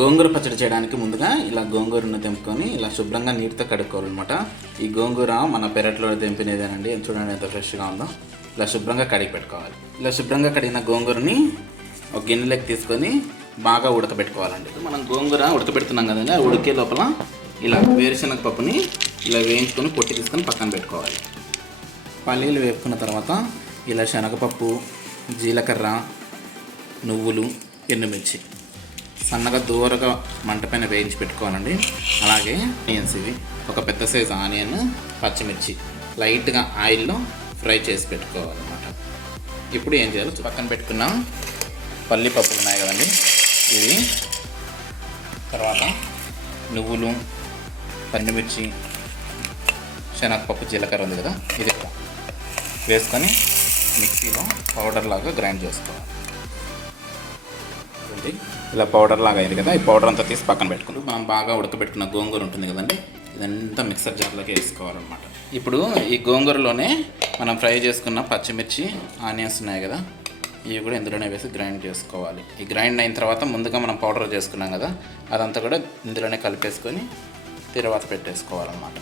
గోంగూర పచ్చడి చేయడానికి ముందుగా ఇలా గోంగూరను తెంపుకొని ఇలా శుభ్రంగా నీటితో కడుక్కోవాలన్నమాట. ఈ గోంగూర మన పెరట్లో తెంపినదేనండి, చూడండి ఎంత ఫ్రెష్గా ఉందో. ఇలా శుభ్రంగా కడిగి పెట్టుకోవాలి. ఇలా శుభ్రంగా కడిగిన గోంగూరని ఒక గిన్నెలోకి తీసుకొని బాగా ఉడకబెట్టుకోవాలండి. మనం గోంగూర ఉడకబెడుతున్నాం కదండి, ఉడికే లోపల ఇలా వేరుశనగ పప్పుని ఇలా వేయించుకొని పొట్టి తీసుకొని పక్కన పెట్టుకోవాలి. పల్లీలు వేపుకున్న తర్వాత ఇలా శనగపప్పు, జీలకర్ర, నువ్వులు, ఎండుమిర్చి సన్నగా దూరగా మంట పైన వేయించి పెట్టుకోవాలండి. అలాగే ఆనియన్స్, ఇవి ఒక పెద్ద సైజు ఆనియన్, పచ్చిమిర్చి లైట్గా ఆయిల్లో ఫ్రై చేసి పెట్టుకోవాలన్నమాట. ఇప్పుడు ఏం చేయాలో పక్కన పెట్టుకున్న పల్లి పప్పులు ఉన్నాయి కదండి, ఇవి తర్వాత నువ్వులు, ఎండుమిర్చి, శనగపప్పు, జీలకర్ర ఉంది కదా, ఇది వేసుకొని మిక్సీలో పౌడర్ లాగా గ్రైండ్ చేసుకోవాలి. ఇలా పౌడర్ లాగా అయింది కదా, ఈ పౌడర్ అంతా తీసి పక్కన పెట్టుకుని మనం బాగా ఉడకబెట్టుకున్న గోంగూర ఉంటుంది కదండి, ఇదంతా మిక్సర్ జార్లోకి వేసుకోవాలన్నమాట. ఇప్పుడు ఈ గోంగూరలోనే మనం ఫ్రై చేసుకున్న పచ్చిమిర్చి, ఆనియన్స్ ఉన్నాయి కదా, ఇవి కూడా ఇందులోనే వేసి గ్రైండ్ చేసుకోవాలి. ఈ గ్రైండ్ అయిన తర్వాత ముందుగా మనం పౌడర్ చేసుకున్నాం కదా, అదంతా కూడా ఇందులోనే కలిపేసుకొని తర్వాత పెట్టేసుకోవాలన్నమాట.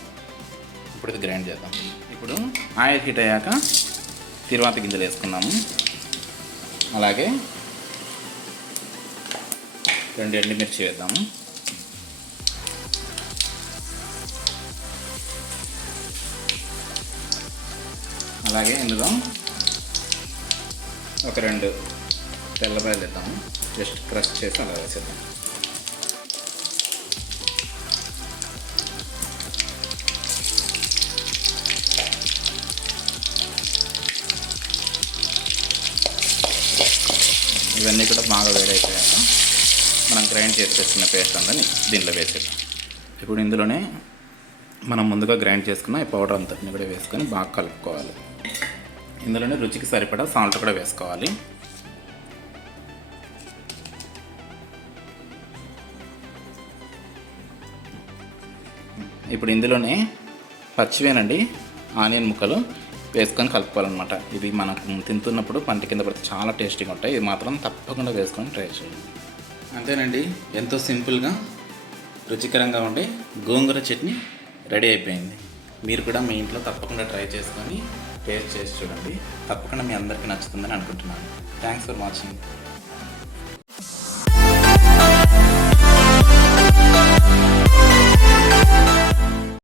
ఇప్పుడు ఇది గ్రైండ్ చేద్దాం. ఇప్పుడు ఆయిల్ హీట్ అయ్యాక తర్వాత గింజలు వేసుకున్నాము. అలాగే 2 ఎండుమిర్చి వేద్దాము. అలాగే ఇందులో ఒక 2 తెల్లపాయలు వేద్దాము. జస్ట్ క్రష్ చేసి అలా వేసేద్దాం. ఇవన్నీ కూడా బాగా వేడైపోయాక మనం గ్రైండ్ చేసి తెచ్చిన పేస్ట్ అంతా దీంట్లో వేసేద్దాం. ఇప్పుడు ఇందులోనే మనం ముందుగా గ్రైండ్ చేసుకున్న ఈ పౌడర్ అంతటిని కూడా వేసుకొని బాగా కలుపుకోవాలి. ఇందులోనే రుచికి సరిపడా సాల్ట్ కూడా వేసుకోవాలి. ఇప్పుడు ఇందులోనే పచ్చివేనండి ఆనియన్ ముక్కలు వేసుకొని కలుపుకోవాలన్నమాట. ఇది మనకు తింటున్నప్పుడు పంట కింద పడితే చాలా టేస్టీగా ఉంటాయి. ఇది మాత్రం తప్పకుండా వేసుకొని ట్రై చేయండి. అంతేనండి, ఎంతో సింపుల్గా రుచికరంగా ఉండే గోంగూర చట్నీ రెడీ అయిపోయింది. మీరు కూడా మీ ఇంట్లో తప్పకుండా ట్రై చేసుకొని టేస్ట్ చేసి చూడండి. తప్పకుండా మీ అందరికీ నచ్చుతుందని అనుకుంటున్నాను. Thanks for watching.